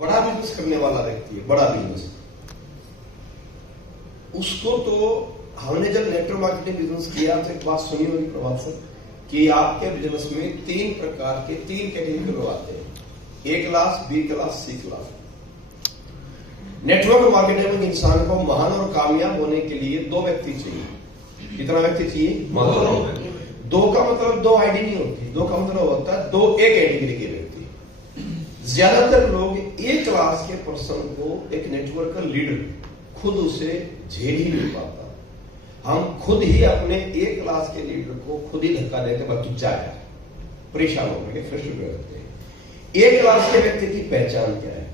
बड़ा बिजनेस करने वाला व्यक्ति है, बड़ा बिजनेस, उसको तो हमने जब नेटवर्क मार्केटिंग बिजनेस किया तो एक बात सुनी होगी प्रभात सर कि आपके बिजनेस में 3 प्रकार के 3 कैटेगरी के लोग आते हैं, A class, B class, C class. Network marketing में इंसान को महान और कामयाब होने के लिए 2 व्यक्ति चाहिए। कितना व्यक्ति चाहिए? 2 का मतलब 2 आईडी नहीं होती, 2 का मतलब होता है 2 एक कैटेगरी के व्यक्ति। ज्यादातर लोग A क्लास के पर्सन को एक नेटवर्क का लीडर खुद उसे झेल ही नहीं पाता। हम खुद ही अपने A क्लास के लीडर को खुद ही धक्का देते बच्चा है, परेशान हो गए, फ्रस्ट्रेट हो जाते हैं। A क्लास के व्यक्ति की पहचान क्या है?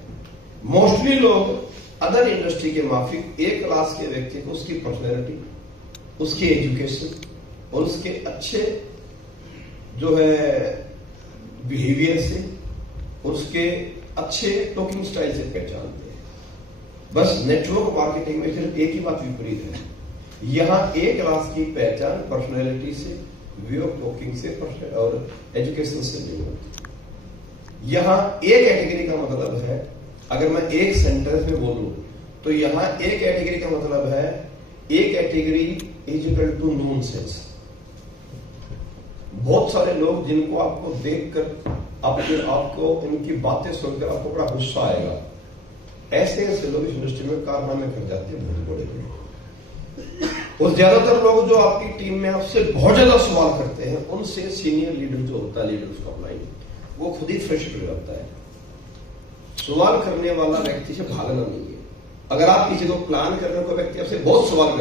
मोस्टली लोग अदर इंडस्ट्री के माफिक A क्लास के व्यक्ति को उसकी पर्सनैलिटी, उसकी एजुकेशन और उसके अच्छे जो है बिहेवियर से और उसके अच्छे टॉकिंग स्टाइल से पहचानते हैं। बस नेटवर्क मार्केटिंग में सिर्फ एक ही बात विपरीत है, यहां A क्लास की पहचान पर्सनैलिटी से, वे ऑफ टॉकिंग से और एजुकेशन से नहीं होती। यहां A कैटेगरी का मतलब है, अगर मैं एक सेंटेंस में बोलूं तो यहां A कैटेगरी का मतलब है A category is equal to nonsense. बहुत सारे लोग जिनको आपको देखकर आपको इनकी बातें सुनकर आपको बड़ा गुस्सा आएगा, ऐसे लोग इस इंडस्ट्री में कारनामे कर जाते हैं बहुत बड़े बड़े। और ज्यादातर लोग जो आपकी टीम में आपसे बहुत ज्यादा सवाल करते हैं, उनसे सीनियर लीडर जो होता है, लीडर उसका अपलाइन, वो खुद ही फ्रस्ट्रेट हो जाता है। सवाल करने वाला व्यक्ति से भागना नहीं है। अगर आप किसी को प्लान करने को व्यक्ति आपसे बहुत सवाल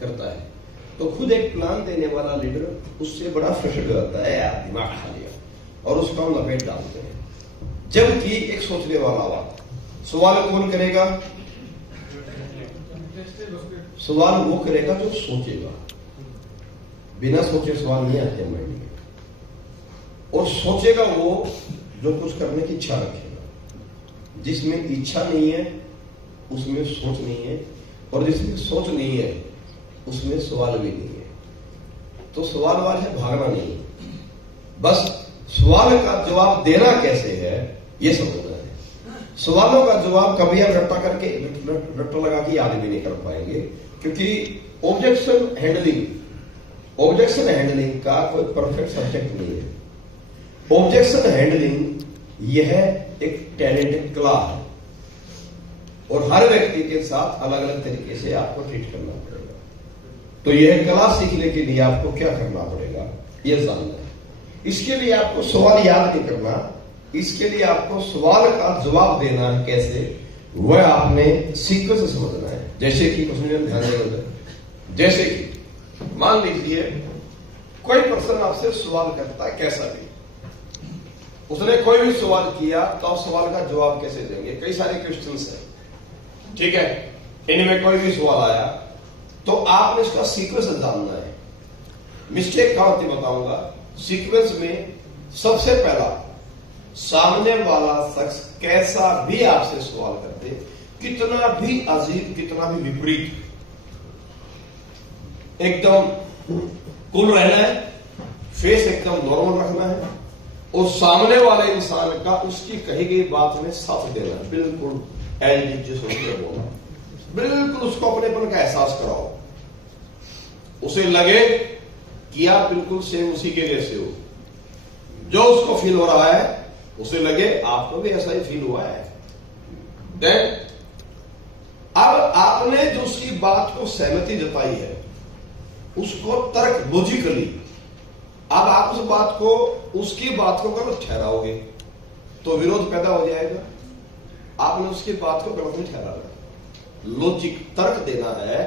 करता है तो खुद एक प्लान देने वाला लीडर उससे बड़ा फ्रस्ट्रेट हो जाता है, यार दिमाग खा लिया, और उसका हम लपेट डालते हैं। जबकि एक सोचने वाला बात, सवाल कौन करेगा? सवाल वो करेगा जो सोचेगा। बिना सोचे सवाल नहीं आते माइंड में, और सोचेगा वो जो कुछ करने की इच्छा रखेगा। जिसमें इच्छा नहीं है उसमें सोच नहीं है, और जिसमें सोच नहीं है उसमें सवाल भी नहीं है। तो सवाल है, भागना नहीं, बस सवाल का जवाब देना कैसे है ये समझना है। सवालों का जवाब कभी आप रट्टा लगा के याद भी नहीं कर पाएंगे, क्योंकि ऑब्जेक्शन हैंडलिंग का कोई परफेक्ट सब्जेक्ट नहीं है। ऑब्जेक्शन हैंडलिंग यह एक टैलेंटेड कला है, और हर व्यक्ति के साथ अलग अलग तरीके से आपको ट्रीट करना पड़ेगा। तो यह कला सीखने के लिए आपको क्या करना पड़ेगा, यह जानना है। इसके लिए आपको सवाल याद नहीं करना, इसके लिए आपको सवाल का जवाब देना है कैसे, वह आपने सीक्वेंस से समझना है। जैसे कि कुछ ध्यान देगा, जैसे कि मान लीजिए कोई पर्सन आपसे सवाल करता है, कैसा भी उसने कोई भी सवाल किया तो आप सवाल का जवाब कैसे देंगे? कई सारे क्वेश्चंस हैं, ठीक है, इनमें कोई भी सवाल आया तो आपने इसका सीक्वेंस जानना है। मिस्टेक कहां होती बताऊंगा। सीक्वेंस में सबसे पहला, सामने वाला शख्स कैसा भी आपसे सवाल करते, कितना भी अजीब, कितना भी विपरीत, एकदम कूल रहना है, फेस एकदम नॉर्मल रखना है, और सामने वाले इंसान का उसकी कही गई बात में साथ देना है, बिल्कुल एज जिस बोला, बिल्कुल उसको अपनेपन का एहसास कराओ, उसे लगे कि आप बिल्कुल सेम उसी के जैसे हो, जो उसको फील हो रहा है उसे लगे आपको भी ऐसा ही फील हुआ है। देन अब आपने जो उसकी बात को सहमति जताई है उसको तर्क लॉजिकली, अब आप उस बात को, उसकी बात को गलत ठहराओगे तो विरोध पैदा हो जाएगा। आपने उसकी बात को गलत नहीं ठहराना, लॉजिक तर्क देना है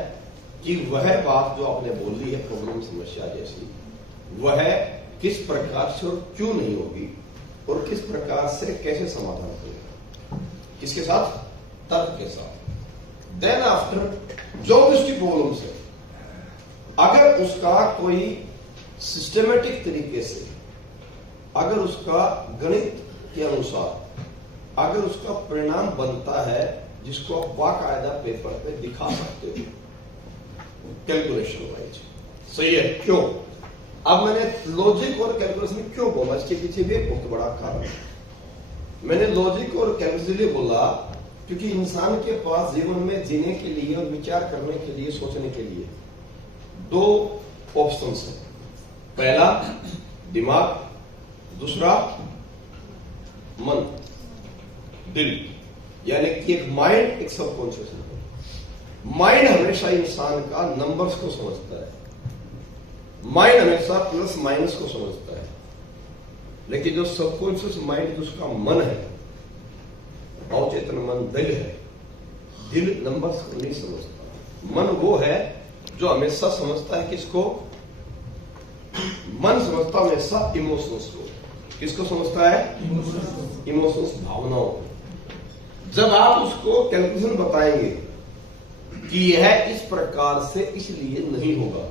कि वह बात जो आपने बोली है प्रॉब्लम, समस्या जैसी, वह किस प्रकार से और क्यों नहीं होगी, और किस प्रकार से कैसे समाधान होगा, किसके साथ? तर्क के साथ। देन आफ्टर जो उसकी प्रॉब्लम है, अगर उसका कोई सिस्टमेटिक तरीके से, अगर उसका गणित के अनुसार अगर उसका परिणाम बनता है जिसको आप बाकायदा पेपर पे दिखा सकते हो कैलकुलेशन वाइज, सही है। क्यों? अब मैंने लॉजिक और कैलकुलेशन क्यों बोला, इसके पीछे भी एक बहुत बड़ा कारण है। मैंने लॉजिक और कैपेसिटी बोला क्योंकि इंसान के पास जीवन में जीने के लिए और विचार करने के लिए, सोचने के लिए दो ऑप्शंस है। पहला दिमाग, दूसरा मन, दिल, यानी कि एक माइंड, एक सबकॉन्शियस माइंड। माइंड हमेशा इंसान का नंबर्स को समझता है, माइंड हमेशा प्लस माइनस को समझता है, लेकिन जो सबकॉन्शियस माइंड, जिसका मन है, अवचेतन मन, दिल है, दिल नंबर्स को नहीं समझता। मन वो है जो हमेशा समझता है किसको? मन समझता हमेशा इमोशंस को। किसको समझता है? इमोशंस, भावनाओं को। जब आप उसको कैलकुलेशन बताएंगे कि यह इस प्रकार से इसलिए नहीं होगा,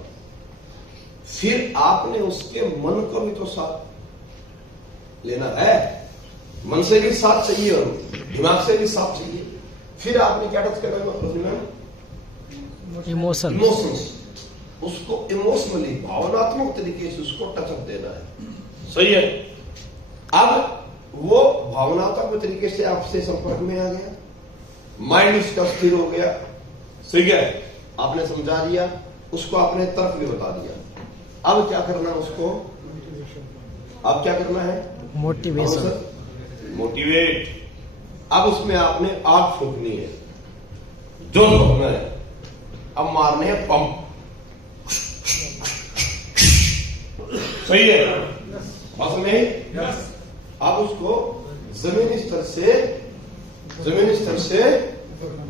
फिर आपने उसके मन को भी तो साथ लेना है। मन से भी साथ चाहिए और दिमाग से भी साथ चाहिए। फिर आपने क्या टच करना? इमोशंस। उसको इमोशनली, भावनात्मक तरीके से उसको टचअप देना है। सही है। अब वो भावनात्मक तरीके से आपसे संपर्क में आ गया, माइंड उसका स्थिर हो गया। सही है, आपने समझा दिया, उसको आपने तर्क भी बता दिया। अब क्या करना है उसको? अब क्या करना है? Motivation, motivate. अब उसमें आपने आग फूकनी है, जोश भरना है। अब मारने हैं पंप। सही है, बस में अब उसको जमीनी स्तर से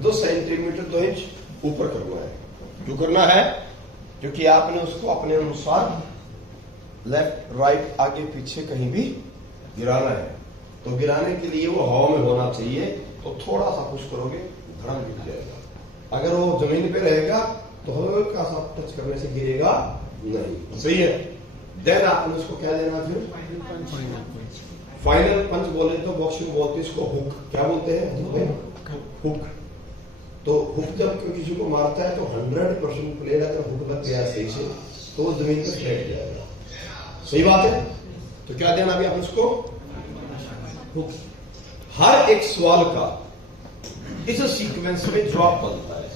2 सेंटीमीटर 2 इंच ऊपर करना है। क्यों करना है? क्योंकि आपने उसको अपने अनुसार लेफ्ट राइट आगे पीछे कहीं भी गिराना है। तो गिराने के लिए वो हवा में होना चाहिए। तो थोड़ा सा पुश करोगे, धड़म गिर जाएगा। अगर वो जमीन पे रहेगा तो हल्का सा टच करने से गिरेगा नहीं। सही है। देन आपने उसको क्या देना? फिर फाइनल पंच बोले तो बॉक्सिंग बोलते इसको हुक। क्या बोलते हैं? हुक। तो हुक जब किसी को मारता है तो 100% प्लेयर अगर हुक लग गया सही से तो वो जमीन पर बैठ जाएगा। सही बात है। तो क्या देना अभी आपने उसको? हुक। हर एक सवाल का इस सीक्वेंस में जवाब बनता है।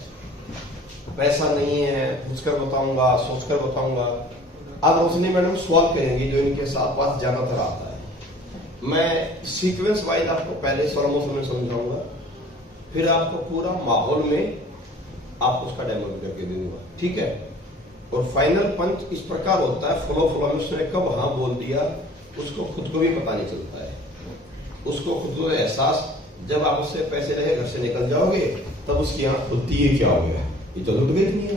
पैसा नहीं है, पूछकर बताऊंगा, सोचकर बताऊंगा। अब रोशनी मैडम सवाल करेंगी जो इनके साथ पास ज्यादातर आता है। मैं सीक्वेंस वाइज आपको पहले सरमोशन में समझाऊंगा, फिर आपको पूरा माहौल में आपको उसका डेमो करके दूंगा। ठीक है। और फाइनल पंच इस प्रकार होता है, फ्लो में उसने कब हाँ बोल दिया उसको खुद को भी पता नहीं चलता है। उसको खुद को एहसास, जब आप उससे पैसे रहे घर से निकल जाओगे तब उसकी आंख खुलती है, क्या हो गया, ये तो लुट गई नहीं है।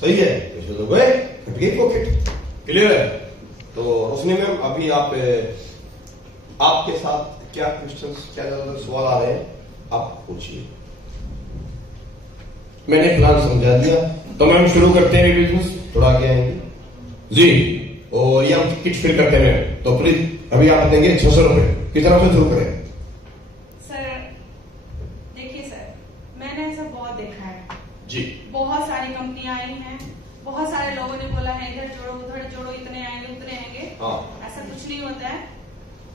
सही है, पैसे तो गए, कट गई पॉकेट। क्लियर है। तो रोशनी मैम अभी आपके साथ क्या क्वेश्चंस, क्या सवाल आ रहे हैं, आप पूछिए। मैंने प्लान समझा दिया तो मैम शुरू करते हैं बिजनेस। थोड़ा आगे आएंगे जी। और ये हम किट फिल करते हैं तो प्लीज अभी आप देंगे 600 रुपए। किस तरह से शुरू करें? सर देखिए सर, मैंने ऐसा बहुत देखा है जी। बहुत सारी कंपनियां आई हैं, बहुत सारे लोगों ने बोला है इधर जोड़ो उधर जोड़ो, इतने आएंगे उतने आएंगे। ऐसा कुछ नहीं होता है।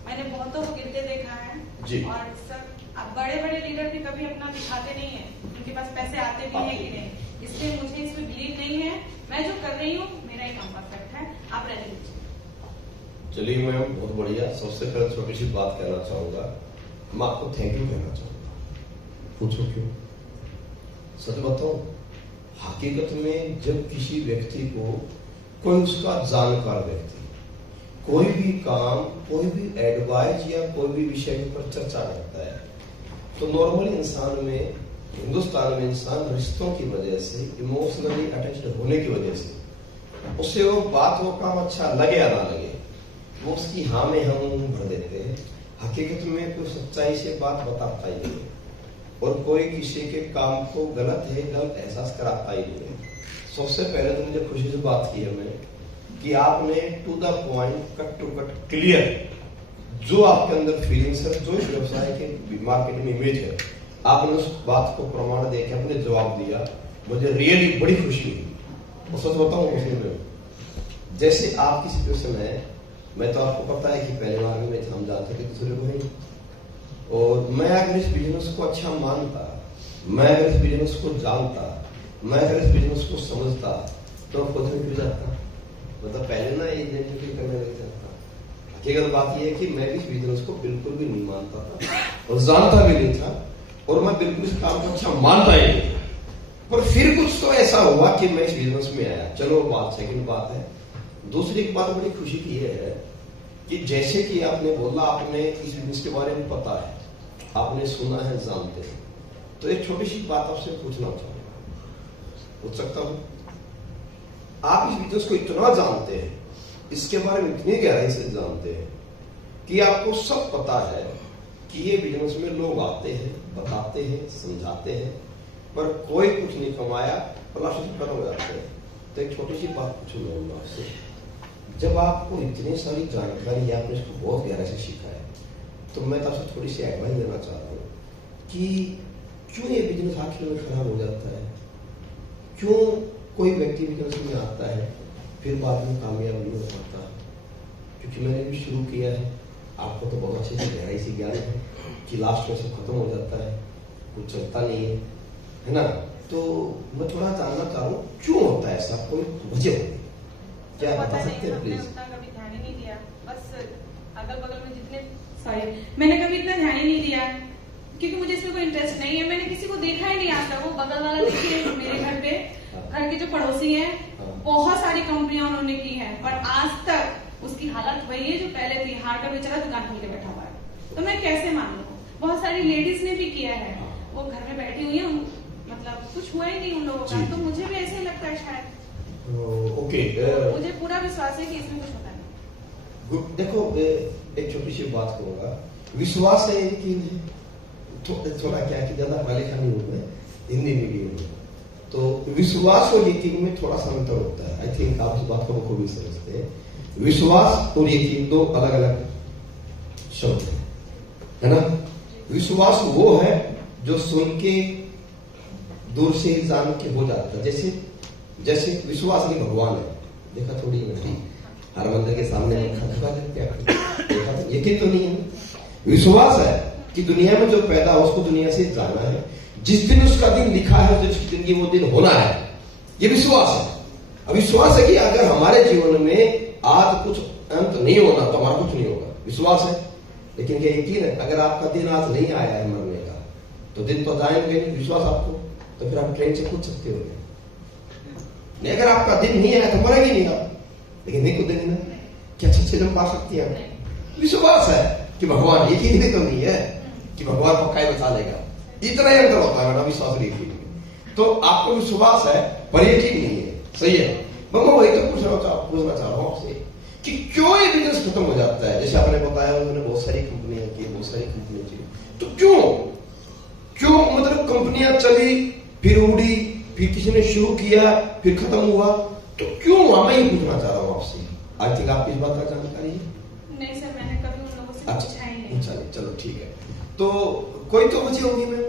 मैंने बहुतों को गिरते देखा है जी। और सर अब बड़े बड़े लीडर भी कभी अपना दिखाते नहीं है, उनके पास पैसे आते भी है कि नहीं, इसलिए मुझे इसमें बिलीव नहीं है। मैं जो कर रही हूँ मेरा ही काम परफेक्ट है, आप रहने दीजिए। चलिए मैम, बहुत बढ़िया। सबसे पहले छोटी सी बात कहना चाहूंगा, मैं आपको थैंक यू कहना चाहूंगा। पूछो क्यों? सच बताऊं, हकीकत में जब किसी व्यक्ति को, कोई उसका जानकार व्यक्ति कोई भी काम, कोई भी एडवाइस या कोई भी विषय पर चर्चा करता है तो नॉर्मली इंसान में, हिंदुस्तान में इंसान रिश्तों की वजह से, इमोशनली अटैच्ड होने की वजह से उसे वो बात, वो काम अच्छा लगे या ना लगे, वो उसकी हाँ में हम भर देते हैं। हकीकत में कोई सच्चाई से बात बताता ही नहीं है और कोई किसी के काम को गलत है, गलत एहसास कराता ही नहीं है। सबसे पहले तो मुझे खुशी से बात की है मैंने कि आपने to the point, cut to cut, clear जो आपके अंदर फीलिंग्स है, जो इस व्यवसाय के मार्केट में इमेज है, आपने उस बात को प्रमाण देके अपने जवाब दिया। मुझे रियली बड़ी खुशी हुई। और सच बताऊं, उसमें जैसे आपकी सिचुएशन है, मैं तो आपको पता है कि पहले बार में हम जाते थे दूसरे को नहीं, और मैं अगर इस बिजनेस को अच्छा मानता, मैं अगर इस बिजनेस को जानता, मैं अगर इस बिजनेस को समझता, तो खुद में क्यों जाता? मतलब पहले ना ये identify करने लग जाता। हकीकत बात यह है कि मैं इस बिजनेस को बिल्कुल भी नहीं मानता था और जानता भी नहीं था, और मैं बिल्कुल इस काम को अच्छा मानता ही नहीं था। पर फिर कुछ तो ऐसा हुआ कि मैं इस बिजनेस में आया। चलो बात सेकंड बात है। दूसरी एक बात बड़ी खुशी की है कि जैसे कि आपने बोला, आपने इस बिजनेस के बारे में पता है, आपने सुना है, जानते हैं, तो एक छोटी सी बात आपसे पूछना चाहूंगा, पूछ सकता हूं? आप इस बिजनेस को इतना जानते हैं, इसके बारे में इतनी गहराई से जानते हैं कि आपको सब पता है कि ये बिजनेस में लोग आते हैं, बताते हैं, समझाते हैं, पर कोई कुछ नहीं कमाया, प्लस खत्म हो जाते हैं। तो एक छोटी सी बात पूछूंगा आपसे, जब आपको इतनी सारी जानकारी है, आपने इसको बहुत गहराई से सीखा है, तो मैं तो आपसे थोड़ी सी एडवाइस देना चाहता हूँ कि क्यों ये बिजनेस आखिर में खराब हो जाता है? क्यों कोई व्यक्ति बिजनेस में आता है फिर बाद में कामयाब नहीं हो सकता? क्योंकि मैंने भी शुरू किया है, आपको तो बहुत अच्छे से गहराई से ज्ञान है कि लास्ट में सब खत्म हो जाता है, कुछ चलता नहीं है ना? तो मैं थोड़ा जानना चाह रहा हूँ क्यों होता है ऐसा, कोई वजह होती है क्या? बता सकते हैं प्लीज? कभी ध्यान ही नहीं दिया, बस अगल बगल में जितने मैंने कभी इतना ध्यान ही नहीं दिया, क्योंकि मुझे इसमें कोई इंटरेस्ट नहीं है। मैंने किसी को देखा ही नहीं आज तक। वो बगल वाला देखिए, मेरे घर पे, घर के जो पड़ोसी हैं, बहुत सारी कंपनियां उन्होंने की हैं, पर आज तक उसकी हालत वही है जो पहले थी। हार का बेचारा दुकान खोल के बैठा हुआ है, तो मैं कैसे मान लूं? बहुत सारी लेडीज ने भी किया है, वो घर में बैठी हुई है, मतलब कुछ हुआ ही नहीं उन लोगों का। तो मुझे भी ऐसे ही लगता है शायद। ओके, मुझे पूरा विश्वास है कि इसमें कुछ होता नहीं। देखो, एक छोटी सी बात कहूंगा, विश्वास है कि थोड़ा क्या कि ज्यादा पढ़ा लिखा नहीं हूं मैं, हिंदी मीडियम में, तो विश्वास और यकीन में थोड़ा सा अंतर होता है। आई थिंक आप इस बात को खूब समझते हैं। विश्वास और यकीन दो अलग अलग शब्द है ना? विश्वास वो है जो सुन के दूर से ही जान के हो जाता है। जैसे विश्वास नहीं, भगवान है, देखा थोड़ी मिट्टी हर मंदिर के सामने देखा, यकीन तो नहीं है। विश्वास है कि दुनिया में जो पैदा हो उसको दुनिया से जाना है, जिस दिन उसका दिन लिखा है उस दिन की वो दिन होना है, ये विश्वास है। अब विश्वास है कि अगर हमारे जीवन में आज कुछ अंत नहीं होना तो हमारा कुछ नहीं होगा, विश्वास है। लेकिन क्या यकीन है? अगर आपका दिन आज नहीं आया है मरने का, तो दिन तो जाएंगे नहीं, विश्वास आपको, तो फिर आप ट्रेन से कूद सकते हो नहीं। अगर आपका दिन नहीं आया तो मरेंगे नहीं आप, लेकिन नहीं कूदेंगे ना, क्या छत से जम पा सकती है? विश्वास है कि भगवान, यकीन भी तो नहीं है कि भगवान पक्का ही बचा लेगा। इतना ही अंतर होता है ना विश्वास और यकीन में। तो आपको विश्वास है पर यकीन नहीं है, सही है? मैं वही तो पूछना चाह रहा हूँ आपसे कि क्यों ये बिजनेस खत्म हो जाता है? जैसे आपने बताया उन्होंने बहुत सारी कंपनियां की, बहुत सारी कंपनियां की, तो क्यों मतलब कंपनियां चली, फिर उड़ी, फिर किसी ने शुरू किया, फिर खत्म हुआ, तो क्यों हुआ? मैं ये पूछना चाह रहा हूँ आपसे। आज तक आपको इस बात का जानकारी है? नहीं सर, मैंने कभी उन लोगों से पूछा ही नहीं। चलिए, चलो ठीक है, तो कोई तो वजह होगी मैम।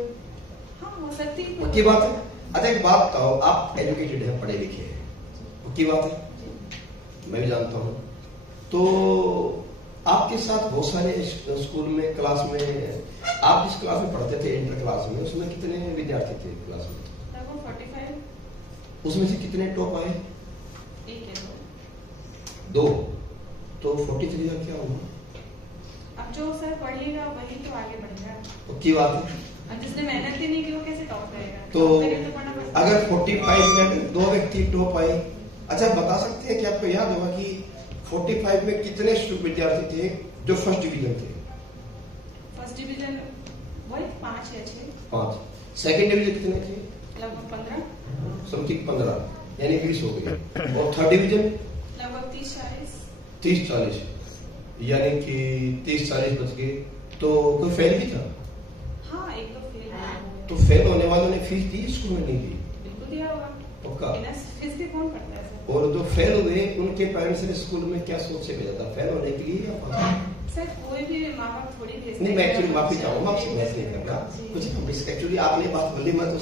हाँ, हो सकती है। पक्की बात है। अच्छा एक बात बताओ, आप एजुकेटेड हैं, पढ़े लिखे हैं, पक्की बात है, मैं भी जानता हूँ। तो आपके साथ बहुत सारे स्कूल में, क्लास में, आप जिस क्लास में पढ़ते थे, इंटर क्लास में, उसमें कितने विद्यार्थी थे क्लास में? लगभग 45। उसमें से कितने टॉप आए? एक है, दो। तो 43 का क्या हुआ? अब जो सर पढ़ेगा वही तो आगे बढ़ेगा। पक्की बात है। अब जिसने मेहनत ही नहीं की वो कैसे टॉप करेगा? तो अगर 45 में दो व्यक्ति टॉप आए, अच्छा बता सकते हैं कि आपको याद होगा कि 45 में कितने विद्यार्थी थे जो फर्स्ट डिवीजन थे? फर्स्ट डिवीजन वही 5 या 6। 5। सेकंड डिवीजन कितने थे? लगभग 15। समथिंग 15, यानी 20 हो गए। और थर्ड डिवीजन लगभग 30-40। 30-40, यानी कि 30-40 बच गए। तो कोई फेल भी था? हाँ, एक तो फेल हुआ। तो फेल होने वालों ने फीस दी, स्कूल में नहीं दी? बिल्कुल दिया होगा। पक्का? बिना फीस के कौन पढ़ता है सर? और जो फेल हुए उनके पेरेंट्स ने स्कूल में क्या सोच से भेजा था, फेल होने के लिए या पास? सर कोई भी माँ बाप थोड़ी भेजते नहीं, मैं एक्चुअली माफी चाहूंगा, आपसे बहस नहीं कर रहा कुछ। एक्चुअली आपने बात बोली, मैं तो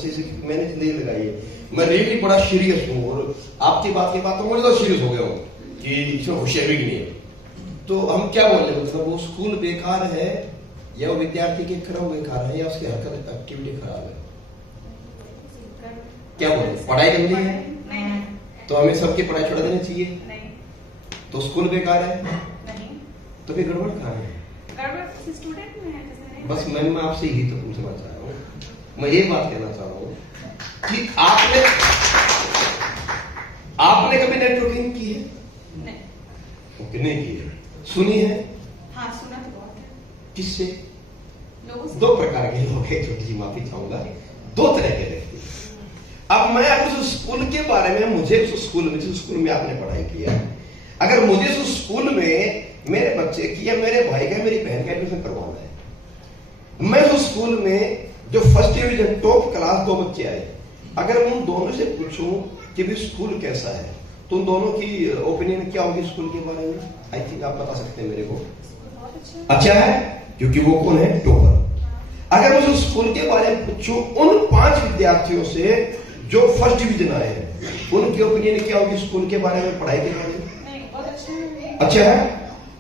मैंने जिंदगी लगाई है, मैं रियली बड़ा सीरियस हूँ, और आपकी बात के बाद तो मुझे तो सीरियस हो गया हूँ कि इसमें होशियारी भी नहीं है। तो हम क्या बोल रहे हैं, मतलब वो स्कूल बेकार है या वो विद्यार्थी के क्रम में खा रहा है या उसकी हरकत एक्टिविटी खराब है? क्या बोले, पढ़ाई गंदी है? नहीं। तो हमें सबकी पढ़ाई छोड़ देनी चाहिए? नहीं। तो स्कूल बेकार है? नहीं। तो फिर गड़बड़ कहाँ है? गड़बड़ स्टूडेंट में है, जैसे नहीं। बस मैं आपसे यही तो पूछना चाह रहा हूँ, मैं ये बात कहना चाह रहा हूँ कि आपने कभी नेटवर्किंग की है? नहीं। ओके, नहीं की है। सुनी है? हाँ, सुना तो बहुत है। किससे? लोगों से। दो प्रकार के लोग हैं, छोटी सी माफी चाहूंगा, दो तरह के व्यक्ति। अब मैं उस स्कूल के बारे में, मुझे उस स्कूल में, जिस स्कूल में आपने पढ़ाई किया, अगर मुझे उस स्कूल में मेरे बच्चे की या मेरे भाई का, मेरी बहन का एडमिशन करवाना है, मैं उस स्कूल में जो फर्स्ट डिवीजन टॉप क्लास 2 बच्चे आए, अगर उन दोनों से पूछूं कि भी स्कूल कैसा है, तो उन दोनों की ओपिनियन क्या होगी स्कूल के बारे में? आई थिंक आप बता सकते हैं मेरे को। अच्छा है, क्योंकि वो कौन है? टॉपर। अगर मैं उस स्कूल के बारे में पूछूं उन 5 विद्यार्थियों से जो फर्स्ट डिवीजन आए हैं, उनकी ओपिनियन क्या होगी स्कूल के बारे में, पढ़ाई के बारे में? नहीं, बहुत अच्छा है।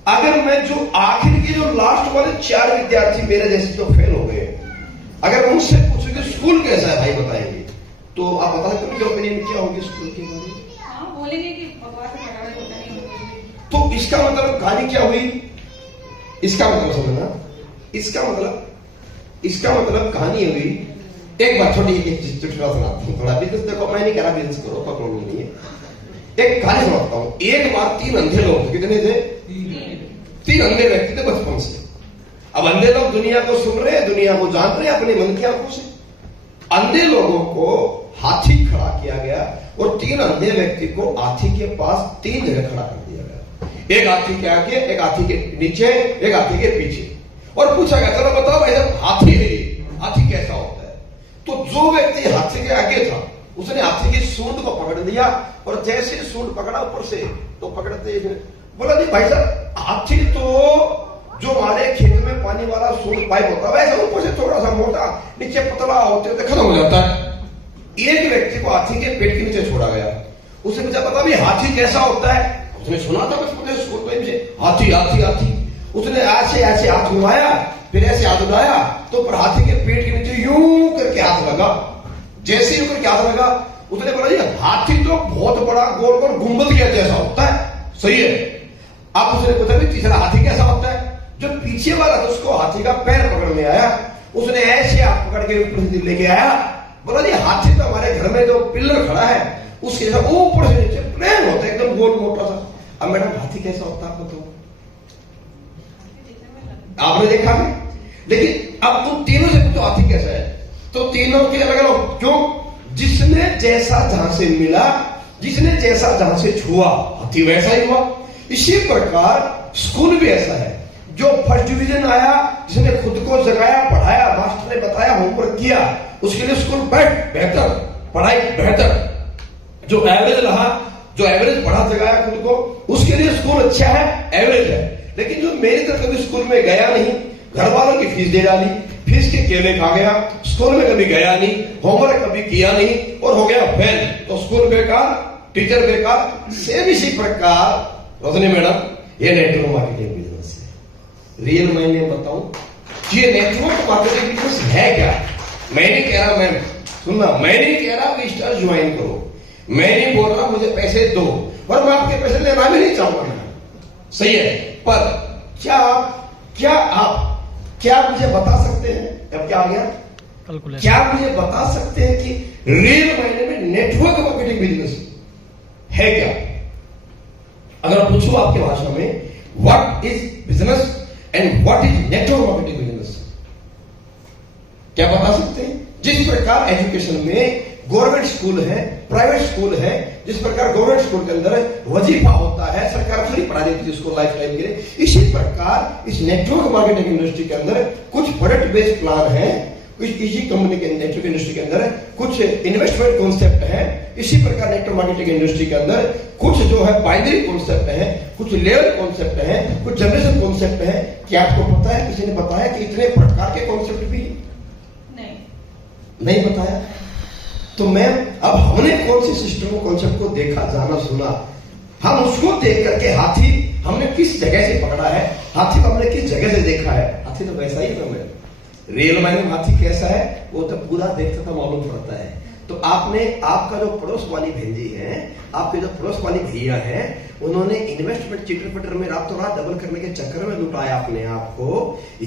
अगर मैं जो आखिर के जो लास्ट वाले 4 विद्यार्थी मेरे जैसे जो फेल हो गए, अगर उनसे पूछूं कि स्कूल कैसा है भाई बताएंगे, तो आप बता सकते हैं उनकी ओपिनियन क्या होगी स्कूल के बारे में? हाँ, बोलेंगे कि बकवास है, होता नहीं होगा। तो इसका मतलब कहानी क्या हुई? इसका मतलब समझना, इसका मतलब कहानी हुई। एक बात छोटी चुटकुला सुनाता हूँ, थोड़ा बिजनेस देखो, मैं नहीं कह रहा बिजनेस करो, कोई प्रॉब्लम नहीं है। एक कहानी सुनाता हूँ। एक बार 3 अंधे लोग थे। कितने थे? 3 अंधे व्यक्ति थे बचपन से। अब अंधे लोग दुनिया को सुन रहे हैं, दुनिया को जान रहे हैं अपने मन की आंखों से। अंधे लोगों को हाथी खड़ा किया गया और 3 अंधे व्यक्ति को हाथी के पास 3 जगह खड़ा कर दिया गया, एक हाथी के आगे, एक हाथी के नीचे, एक हाथी के पीछे, और पूछा गया चलो बताओ भाई साहब हाथी है, हाथी कैसा होता है? तो जो व्यक्ति हाथी के आगे था उसने हाथी की सूंड को पकड़ लिया और जैसे सूंड पकड़ा ऊपर से, तो पकड़ते बोला नहीं भाई साहब, हाथी तो जो हमारे खेत में पानी वाला सूंड पाइप होता है वैसे ऊपर से थोड़ा सा मोटा, नीचे पतला होते होते खत्म हो जाता है। एक व्यक्ति को हाथी के पेट के नीचे छोड़ा गया। उसे पूछा पता भी हाथी कैसा होता है? उसने सुना था बचपन स्कूल में से हाथी हाथी हाथी। उसने ऐसे ऐसे हाथ घुमाया, फिर ऐसे हाथ उठाया, तो पर हाथी के पेट के नीचे यूं करके हाथ लगा। जैसे यूं करके हाथ लगा, उसने बोला ये हाथी तो बहुत बड़ा गोल गोल गुंबद के जैसा होता है। सही है। अब उसने पूछा भी तीसरा हाथी कैसा होता है? जो पीछे वाला था उसको हाथी का पैर पकड़ में आया, उसने ऐसे हाथ पकड़ के ऊपर से लेके आया, बोला जी हाथी तो हमारे घर में जो पिलर खड़ा है उसके जैसा ऊपर से नीचे प्लेन होता है, एकदम गोल मोटा सा। अब मैडम हाथी कैसा होता है आपको तो आपने देखा है, लेकिन अब तुम तीनों से पूछो हाथी कैसा है, तो तीनों के अलग अलग, क्यों? जिसने जैसा जहां से मिला, जिसने जैसा जहां से छुआ, हाथी वैसा ही हुआ। इसी प्रकार स्कूल भी ऐसा है, जो फर्स्ट डिवीजन आया, जिसने खुद को जगाया, पढ़ाया, मास्टर ने बताया, होमवर्क किया, उसके लिए स्कूल बेहतर, पढ़ाई बेहतर। जो एवरेज रहा, जो एवरेज पढ़ा जगाया खुद को, उसके लिए स्कूल अच्छा है, एवरेज है। लेकिन जो मेरी तरह कभी स्कूल में गया नहीं, घर वालों की फीस दे डाली, फीस के केले खा गया, स्कूल में कभी गया नहीं, होमवर्क कभी किया नहीं और हो गया फेल, तो स्कूल बेकार, टीचर बेकार। सेम इसी प्रकार रोशनी मैडम, ये नेटवर्क मार्केटिंग बिजनेस है। रियल मायने में बताऊं, ये नेटवर्क मार्केटिंग बिजनेस है क्या? मैं नहीं कह रहा मैम, सुनना, मैं नहीं कह रहा वी स्टार ज्वाइन करो, मैं नहीं बोल रहा मुझे पैसे दो, और मैं आपके पैसे लेना भी नहीं चाहूंगा। सही है, पर क्या मुझे बता सकते हैं, अब क्या आ गया, क्या मुझे बता सकते हैं कि रियल मायने में नेटवर्क मार्केटिंग बिजनेस है क्या? अगर पूछूं आपके भाषा में, what is business and what is network marketing business, क्या बता सकते हैं? जिस प्रकार एजुकेशन में गवर्नमेंट स्कूल है, प्राइवेट स्कूल है, जिस प्रकार गवर्नमेंट स्कूल के अंदर वजीफा होता है, सरकार फ्री पढ़ा देती है उसको लाइफ टाइम के लिए, इसी प्रकार इस नेटवर्क मार्केटिंग इंडस्ट्री के अंदर कुछ प्रोडक्ट बेस्ड प्लान है, इसी कंपनी के नेटवर्क इंडस्ट्री के अंदर कुछ इन्वेस्टमेंट कॉन्सेप्ट है। इसी प्रकार नेटवर्क मार्केटिंग इंडस्ट्री के अंदर कुछ जो है बाइनरी कॉन्सेप्ट है, कुछ लेवल कॉन्सेप्ट है, कुछ जनरेशन कॉन्सेप्ट है। क्या आपको पता है, किसी ने बताया कि इतने प्रकार के कॉन्सेप्ट भी? नहीं बताया। तो मैम, अब हमने कौन सी सिस्टम कॉन्सेप्ट को देखा, जाना, सुना, हम उसको देख करके हाथी हमने किस जगह से पकड़ा है, हाथी को हमने किस जगह से देखा है, हाथी तो वैसा ही है मैडम, रियल मायने में हाथी कैसा है वो तो पूरा देखते तो मालूम पड़ता है। तो आपने, आपका जो पड़ोस वाली बहन जी है, आपके जो पड़ोस वाली भैया है, उन्होंने इन्वेस्टमेंट चिटर पटर में रातों रात डबल करने के चक्कर में लुटाया अपने आप को,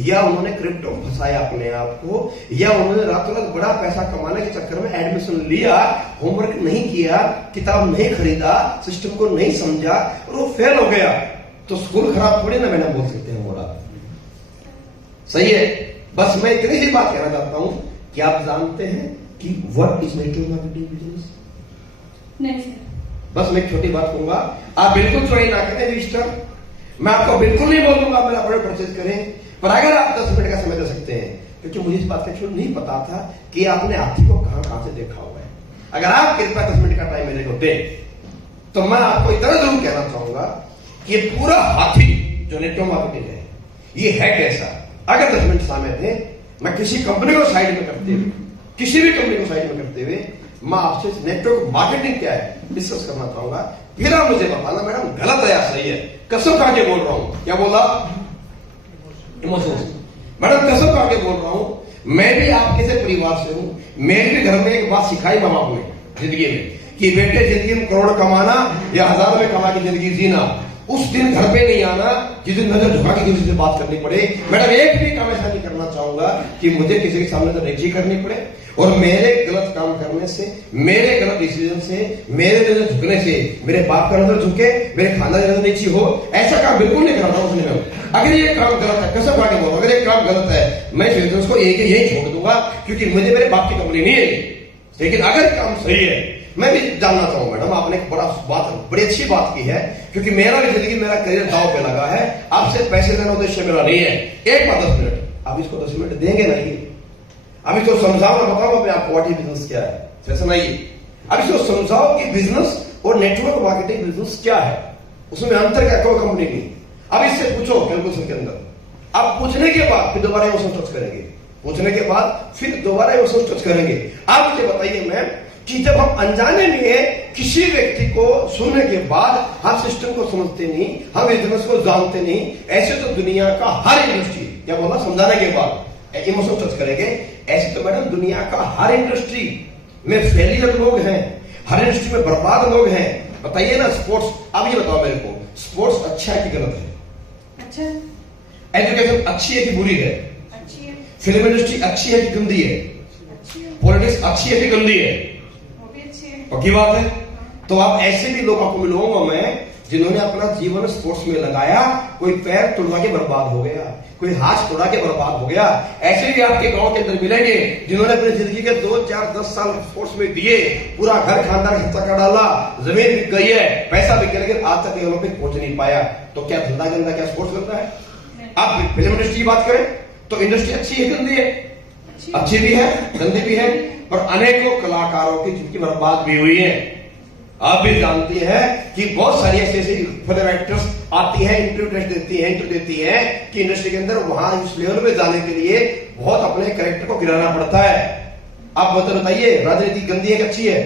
या उन्होंने क्रिप्टो में फंसाया अपने आप को, या उन्होंने रातों रात बड़ा पैसा कमाने के चक्कर में एडमिशन लिया, होमवर्क नहीं किया, किताब नहीं खरीदा, सिस्टम को नहीं समझा और वो फेल हो गया, तो स्कूल खराब थोड़ी ना मैंने बोल सकते हैं बोला। सही है। बस मैं इतनी सी बात कहना चाहता हूं कि आप जानते हैं कि what is network marketing business? नहीं सर। बस मैं एक छोटी बात कहूंगा, आप बिल्कुल ज्वाइन ना करें रजिस्टर, मैं आपको बिल्कुल नहीं बोलूंगा मेरा प्रोडक्ट परचेज करें, पर अगर आप 10 मिनट का समय दे सकते हैं, क्योंकि मुझे इस बात का एक्चुअली नहीं पता था कि आपने हाथी को कहां से देखा हुआ है। अगर आप कृपया 10 मिनट का टाइम मेरे को दें तो मैं आपको इतना जरूर कहना चाहूंगा कि ये पूरा हाथी जो नेटवर्क मार्केटिंग है ये है कैसा। अगर 10 मिनट समय दें, मैं किसी कंपनी को साइड में करते हुए, किसी भी कंपनी को साइड में करते हुए मैं आपसे नेटवर्क मार्केटिंग क्या है डिस्कस करना चाहूंगा, फिर आप मुझे बताना मैडम गलत है या सही है। कसम खा के बोल रहा हूं, क्या बोला? इमोशंस। मैडम कसम खा के बोल रहा हूं, मैं भी आपके से परिवार से हूं, मेरे भी घर में एक बात सिखाई माँ बाप ने जिंदगी में कि बेटे जिंदगी में करोड़ कमाना या 1000 में कमा के जिंदगी जीना, उस दिन घर पे नहीं आना जिस दिन नजर झुका के किसी से बात करनी पड़े। मैडम एक भी काम ऐसा नहीं करना चाहूंगा कि मुझे किसी के सामने तो रेजी करनी पड़े, और मेरे गलत काम करने से, मेरे गलत डिसीजन से, मेरे नजर झुकने से मेरे बाप का नजर झुके, मेरे खानदान की नजर नीची हो, ऐसा काम बिल्कुल नहीं करना उसने। अगर ये काम गलत है, कसम खा के बोलो, अगर ये काम गलत है मैं बिजनेस को यही छोड़ दूंगा, क्योंकि मुझे मेरे बाप की कंपनी नहीं है। लेकिन अगर काम सही है, मैं भी जानना चाहूंगा मैडम, आपने एक बड़ी अच्छी बात की है, क्योंकि मेरा भी जिंदगी, मेरा करियर दांव पे लगा है, आपसे पैसे देना उद्देश्य मेरा नहीं है। एक बार 10 मिनट आप इसको 10 मिनट देंगे नहीं? अब इसको समझाओ, मैं बताऊंगा अपने आपको व्हाट इज बिजनेस क्या है, ऐसा नहीं। अब इसको समझाओ कि बिजनेस और नेटवर्क मार्केटिंग बिजनेस क्या है, उसमें अंतर क्या, कोई कंपनी नहीं। अब इससे पूछो कैलकुलेशन के अंदर, अब पूछने के बाद फिर दोबारा इमोशन टच करेंगे, पूछने के बाद फिर दोबारा इमोशन टच करेंगे। आप मुझे बताइए मैम कि जब हम अनजाने में किसी व्यक्ति को सुनने के बाद हम सिस्टम को समझते नहीं, हम बिजनेस को जानते नहीं, ऐसे तो दुनिया का हर इंडस्ट्री, क्या बोला, समझाने के बाद इमोशन टच करेंगे, ऐसे तो मैडम दुनिया का हर इंडस्ट्री में फेलियर लोग हैं, हर इंडस्ट्री में बर्बाद लोग हैं। बताइए ना, स्पोर्ट्स, अब ये बताओ मेरे को, स्पोर्ट्स अच्छा है कि गलत है? अच्छा है। एजुकेशन अच्छी है कि बुरी है? अच्छी है। फिल्म इंडस्ट्री अच्छी है कि गंदी है? अच्छी है। पॉलिटिक्स अच्छी है कि गंदी है? पक्की बात है। तो आप ऐसे भी लोग आपको मिलूंगा मैं जिन्होंने अपना जीवन स्पोर्ट्स में लगाया, कोई पैर तोड़वा के बर्बाद हो गया, कोई हाथ तोड़ा के बर्बाद हो गया। ऐसे भी आपके गांव के अंदर मिलेंगे जिन्होंने अपनी जिंदगी के 2, 4, 10 साल स्पोर्ट्स में दिए, पूरा घर खानदान खर्चा कर डाला, जमीन बिक गई है, पैसा बिक गया, लेकिन आज तक ओलंपिक पहुंच नहीं पाया। तो क्या धंधा गंदा, क्या स्पोर्ट्स गंदा है? आप फिल्म इंडस्ट्री की बात करें तो इंडस्ट्री अच्छी है गंदी है? अच्छी भी है, गंदी भी है, और अनेकों कलाकारों की जिनकी बर्बाद भी हुई है। आप भी जानती हैं कि बहुत सारी ऐसी फिल्म एक्ट्रेस आती हैं, इंटरव्यू देती हैं कि इंडस्ट्री के अंदर वहां उस लेवल पे जाने के लिए बहुत अपने कैरेक्टर को गिराना पड़ता है। आप बताइए, राजनीति गंदी है कि अच्छी है?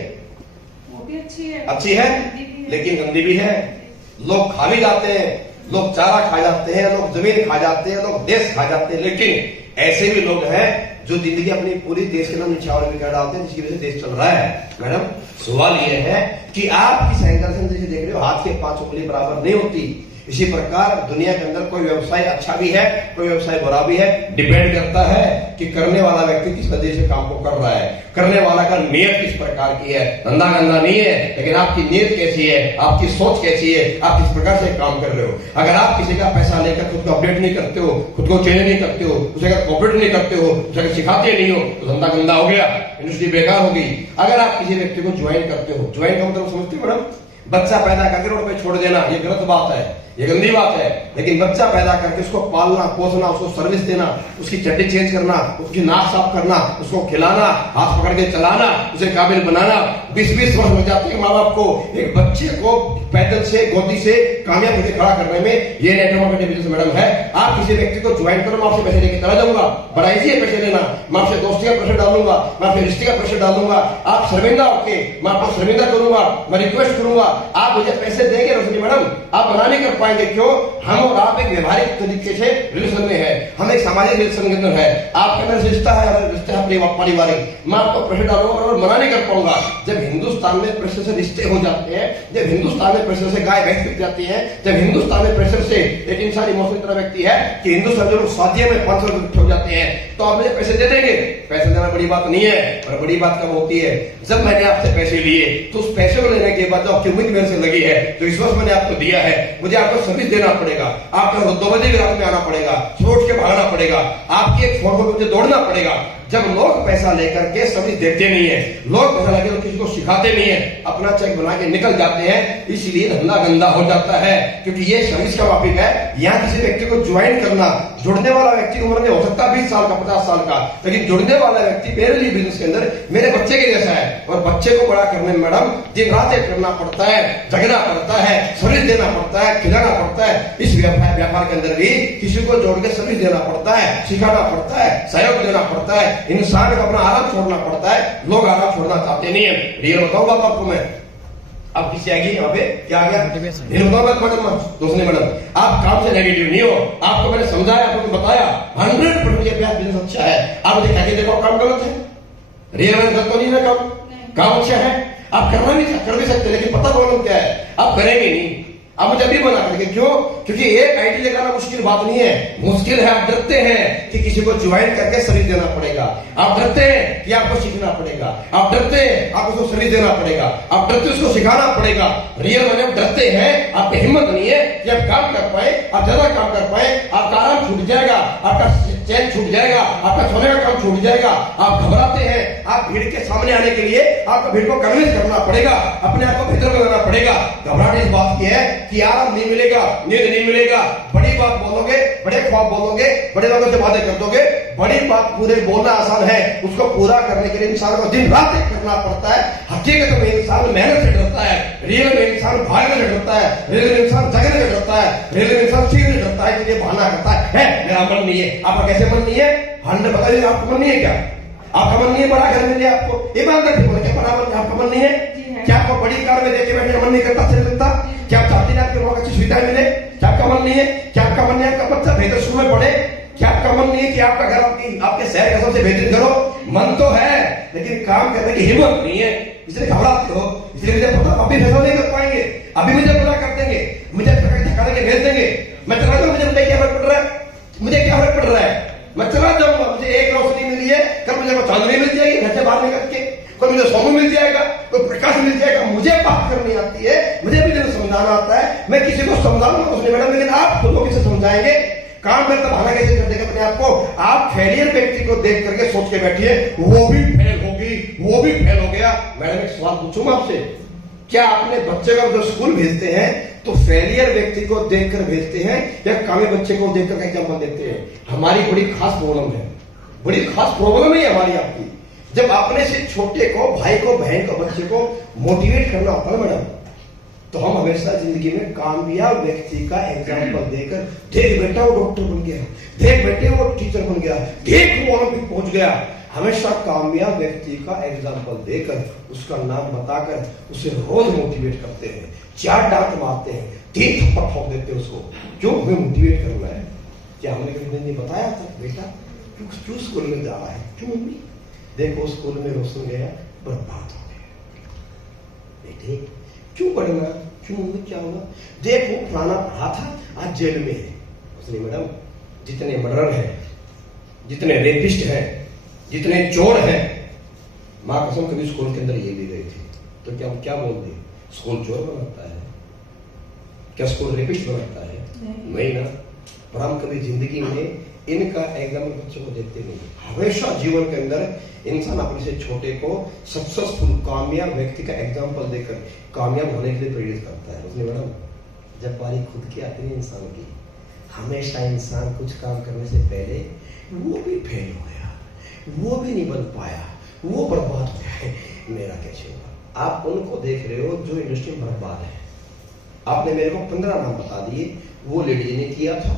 वो भी अच्छी है। अच्छी है, लेकिन गंदी भी है। लोग खा भी जाते हैं, लोग चारा खा जाते हैं, लोग जमीन खा जाते हैं, लोग देश खा जाते हैं, लेकिन ऐसे भी लोग हैं जो जिंदगी अपनी पूरी देश के नाम निछावर में कर डालते हैं, जिसकी वजह से देश चल रहा है। मैडम सवाल यह है कि आप किस एंगल से जैसे देख रहे हो, हाथ के 5 उंगली बराबर नहीं होती। इसी प्रकार दुनिया के अंदर कोई व्यवसाय अच्छा भी है, कोई व्यवसाय बुरा भी है, डिपेंड करता है कि करने वाला व्यक्ति किस वजह से काम को कर रहा है, करने वाला का नियत किस प्रकार की है। धंधा गंदा नहीं है, लेकिन आपकी नियत कैसी है, आपकी सोच कैसी है, आप किस प्रकार से काम कर रहे हो। अगर आप किसी का पैसा लेकर खुद को अपडेट नहीं करते हो, खुद को चेंज नहीं करते हो, उसे अगर कॉपरेट नहीं करते हो, उसे अगर सिखाते नहीं हो, तो धंधा गंदा हो गया, इंडस्ट्री बेकार हो गई। अगर आप किसी व्यक्ति को ज्वाइन करते हो, ज्वाइन का मतलब समझते हो मैडम, बच्चा पैदा करके रोड पे छोड़ देना, ये गलत बात है, ये गंदी बात है। लेकिन बच्चा पैदा करके उसको पालना, पोसना, उसको सर्विस देना, उसकी चड्डी चेंज करना, उसकी नाक साफ करना, उसको खिलाना, हाथ पकड़ के चलाना, उसे काबिल बनाना, 20-20 वर्ष लग जाती है माँ बाप को एक बच्चे को पैदल से, गोदी से कामयाब होकर खड़ा करने में। ये नेटवर्क मार्केटिंग बिजनेस मैडम है। आप किसी व्यक्ति को ज्वाइन करो, मैं आपसे पैसे लेके चला जाऊंगा, बड़ा इजी है पैसे लेना, मैं आपसे दोस्ती का प्रेशर डालूंगा, मैं आपसे रिश्ते का प्रेशर डालूंगा, आप शर्मिंदा होके मैं आपको शर्मिंदा करूंगा, मैं रिक्वेस्ट करूंगा, आप मुझे पैसे देंगे रोशनी मैडम, आप मना नहीं कर पाएंगे। क्यों? हम और आप एक व्यवहारिक तरीके से रिलेशन में है, हम एक सामाजिक रिलेशन के अंदर है। आपका मेरा रिश्ता है, रिश्ता है पारिवारिक। मैं आपको प्रेशर डालूंगा और मना नहीं कर पाऊंगा। जब हिंदुस्तान में प्रेशर से रिश्ते हो जाते हैं, जब हिंदुस्तान में प्रेशर से गाय भैंस बिक जाती है, जब हिंदुस्तान में प्रेशर से एक इंसान इमोशनल तरह व्यक्ति है कि हिंदुस्तान जो लोग शादियों में 500 रुपए हो जाते हैं, तो आप मुझे पैसे दे देंगे। पैसे देना बड़ी बात नहीं है, और बड़ी बात कब होती है? जब मैंने आपसे पैसे लिए, तो उस पैसे को लेने के बाद जो आपकी उम्मीद मेरे से लगी है, तो इस वक्त मैंने आपको दिया है, मुझे आपको सर्विस देना पड़ेगा। आपको 2 बजे भी रात में आना पड़ेगा, सोच के भागना पड़ेगा, आपकी एक फोन पर मुझे दौड़ना पड़ेगा। जब लोग पैसा लेकर के सर्विस देते नहीं है, लोग पैसा लेकर किसी को सिखाते नहीं है, अपना चेक बना के निकल जाते हैं, इसलिए धंधा गंदा हो जाता है। क्योंकि ये सर्विस का टॉपिक है। यहाँ किसी व्यक्ति को ज्वाइन करना, जुड़ने वाला व्यक्ति उम्र में हो सकता है 20 साल का, 50 साल का, लेकिन जुड़ने वाला व्यक्ति मेरे लिए बिजनेस के अंदर मेरे बच्चे के जैसा है। और बच्चे को बड़ा करने में मैडम दिन रात एक करना पड़ता है, जगना पड़ता है, सर्विस देना पड़ता है, खिलाना पड़ता है। इस व्यापार के अंदर भी किसी को जोड़ के सर्विस देना पड़ता है, सिखाना पड़ता है, सहयोग देना पड़ता है। इंसान को अपना आराम छोड़ना पड़ता है। लोग आराम छोड़ना चाहते नहीं है। रियल बताऊं बात आपको मैं, अब किसी आ गई यहाँ पे क्या आ गया? मैडम दूसरी मैडम, आप काम से नेगेटिव नहीं हो। आपको मैंने समझाया, आपको बताया 100% ये बिजनेस अच्छा है। आप मुझे कहके देखो काम गलत है, रियल गलत तो नहीं है, काम अच्छा है, आप करना भी कर भी सकते, लेकिन पता प्रॉब्लम क्या है? आप करेंगे नहीं। आप मुझे अभी बना करके, क्यों? क्योंकि एक आईडी लगाना मुश्किल बात नहीं है, मुश्किल है आप डरते हैं कि किसी को ज्वाइन करके सर्विस देना पड़ेगा, आप डरते हैं कि आपको सीखना पड़ेगा, आप डरते हैं आपको उसको सर्विस देना पड़ेगा, आप डरते उसको सिखाना पड़ेगा। रियल में आप डरते हैं, आपकी हिम्मत नहीं है कि आप काम कर पाए, आप ज्यादा काम कर पाए, आपका आराम छूट जाएगा, आपका चैन छूट जाएगा, आपका सोने का काम छूट जाएगा। आप घबराते हैं, आप भीड़ के सामने आने के लिए आपको भीड़ को कन्विंस करना पड़ेगा, अपने आप को भीतर में लाना पड़ेगा। घबराहट इस बात की है कि आराम नहीं मिलेगा, नींद नहीं मिलेगा, बड़ी बात बोलोगे, बड़े ख्वाब बोलोगे, बड़े लोगों से बातें कर दोगे। बड़ी बात पूरे बोलना आसान है, उसको पूरा करने के लिए इंसान को दिन रात एक करना पड़ता है। हकीकत में इंसान मेहनत से डरता है, रियल में इंसान भागने से डरता है, रियल में इंसान जगने से डरता है, रियल में इंसान सीखने से डरता है कि ये बहाना करता है मेरा मन नहीं है। आपका कैसे मन नहीं है? 100 बताइए, आपका मन नहीं है क्या? आपका मन नहीं है बड़ा घर मिले आपको? ईमानदार से बोले, क्या बराबर आपका मन नहीं है? क्या आपको बड़ी कार में देखे बैठे मन नहीं करता, अच्छा लगता? क्या आप चाहते हैं आपके वहां अच्छी सुविधाएं मिले? क्या आपका मन नहीं है? क्या आपका मन नहीं है आपका बच्चा बेहतर स्कूल में पढ़े? क्या आपका मन नहीं है कि आपका घर आपके शहर का सबसे बेहतरीन करो? मन तो है, लेकिन काम करने की हिम्मत नहीं है, इसलिए घबराते हो। इसलिए मुझे पता अभी फैसला नहीं कर पाएंगे, अभी मुझे पूरा कर देंगे, मुझे धक्का देके भेज देंगे। मैं चला जाऊँ, मुझे क्या फर्क पड़ रहा है? मुझे क्या फर्क पड़ रहा है? मैं चला जाऊंगा, मुझे एक रोशनी मिली है, कल मुझे चांदनी मिल जाएगी घर से बाहर निकल के, कोई मुझे सोमू मिल जाएगा, कोई प्रकाश मिल जाएगा। मुझे बात करनी आती है, मुझे भी समझाना आता है। मैं किसी को समझाऊंगा उसने मैडम, लेकिन आप खुद को किसे समझाएंगे? काम में बहाना कैसे कर देगा अपने आप को? आप फेलियर व्यक्ति को देख करके सोच के बैठिए, वो भी फेल होगी, वो भी फेल हो गया। मैडम एक सवाल पूछूंगा आपसे, क्या अपने बच्चे को जो स्कूल भेजते हैं तो फेलियर व्यक्ति को देखकर भेजते हैं या कामयाब बच्चे को देखकर एग्जाम्पल देते हैं? हमारी बड़ी खास प्रॉब्लम है, बड़ी खास प्रॉब्लम है हमारी आपकी। जब अपने से छोटे को, भाई को, बहन को, बच्चे को मोटिवेट करना होता है मैडम, तो हम हमेशा जिंदगी में कामयाब व्यक्ति का एग्जाम्पल देकर, देख बेटा वो डॉक्टर बन गया, देख बेटे वो टीचर बन गया, देख वो ओलंपिक पहुंच गया, हमेशा कामयाब व्यक्ति का एग्जाम्पल देकर, उसका नाम बताकर उसे रोज मोटिवेट करते हैं। 4 डांट मारते हैं, 3 थप्पड़ ठोक देते हैं उसको, क्यों? हमें मोटिवेट करना है। क्या हमने कभी नहीं बताया था बेटा क्यों स्कूल में जा रहा है? क्यों मम्मी? देखो स्कूल में रोशन गया, बर्बाद हो गया। बेटे क्यों पढ़ना? क्यों मम्मी क्या हुआ? देखो फलाना पढ़ा था, आज जेल में है। उसने मैडम जितने मर्डर हैं, जितने रेपिस्ट हैं, जितने चोर हैं, मां कसम कभी स्कूल के अंदर ये भी गए थे, तो क्या हम क्या बोलते? स्कूल चोर बनाता है क्या? स्कूल रेपिस्ट बनाता है? नहीं ना। पर हम कभी जिंदगी में इनका एग्जाम्पल बच्चों को देते नहीं। हमेशा जीवन के अंदर इंसान अपने से छोटे को सक्सेसफुल कामयाब व्यक्ति का एग्जाम्पल देकर कामयाब होने के लिए प्रेरित करता है। उसने मैडम जब बारी खुद की आती है इंसान की, हमेशा इंसान कुछ काम करने से पहले वो भी फेल हो गया, वो भी नहीं बन पाया, वो बर्बाद हो गया, मेरा कैसे होगा? आप उनको देख रहे हो जो इंडस्ट्री में बर्बाद है। आपने मेरे को 15 नाम बता दिए, वो लेडी ने किया था,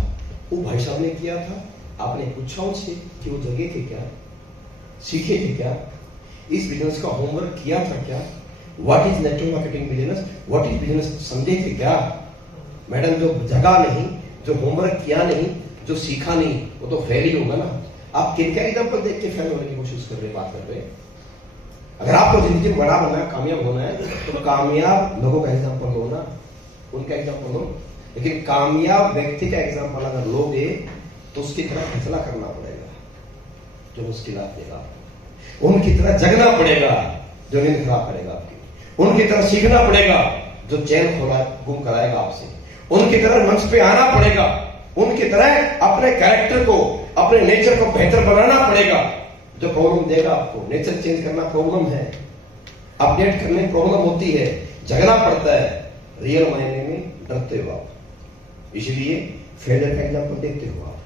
वो भाई साहब ने किया था। आपने पूछा उनसे कि वो जगह थे क्या, सीखे थे क्या, इस बिजनेस का होमवर्क किया था क्या, what is network marketing business, what is business समझे थे क्या? मैडम जो जगा नहीं, जो होमवर्क किया नहीं, जो सीखा नहीं, वो तो फेल ही होगा ना। आप किनका एग्जाम्पल देख के फेल होने की कोशिश कर रहे, बात कर रहे हैं? अगर आपको जिंदगी में बड़ा बनना है, कामयाब होना है, तो कामयाब लोगों का एग्जाम्पल लो ना, उनका एग्जाम्पल लो। लेकिन कामयाब व्यक्ति का एग्जाम्पल अगर लोगे तो उसकी तरह फैसला करना पड़ेगा जो मुश्किलात देगा, उनकी तरह जगना पड़ेगा जो नींद खराब करेगा आपकी, उनकी तरह सीखना पड़ेगा जो चैन खोला गुम कराएगा आपसे, उनकी तरह मंच पे आना पड़ेगा, उनकी तरह अपने कैरेक्टर को, अपने नेचर को बेहतर बनाना पड़ेगा। जो प्रॉब्लम देगा आपको, नेचर चेंज करना प्रॉब्लम है, अपडेट करने प्रॉब्लम होती है, जगना पड़ता है, रियल मायने में डरते हो आप, इसलिए फेलियर का एग्जाम्पल देखते हो आप,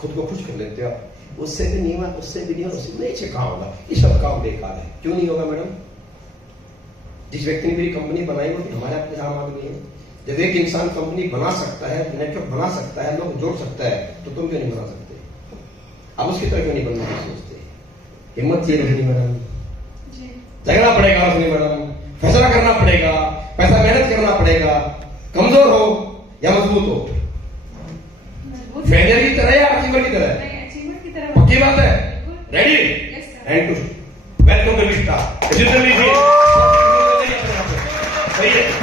खुद को खुश कर लेते हो आप, उससे भी नहीं हुआ, उससे भी नहीं हुआ, उससे नहीं, अच्छा कहाँ होगा, ये सब काम बेकार है। क्यों नहीं होगा मैडम? जिस व्यक्ति ने मेरी कंपनी बनाई वो हमारे अपने आम आदमी है। जब एक इंसान कंपनी बना सकता है, नेटवर्क बना सकता है, लोग जोड़ सकता है, तो तुम क्यों नहीं बना सकते? अब उसकी तरह क्यों नहीं बनने की सोचते? हिम्मत चाहिए रखनी मैडम, जगना पड़ेगा उसने मैडम, फैसला करना पड़ेगा, पैसा मेहनत करना पड़ेगा, कमजोर हो या मजबूत हो, फेलियर की तरह या अचीवर की तरह? अचीवर की तरह। पक्की बात है? Ready? And to welcome to Vista. सही है।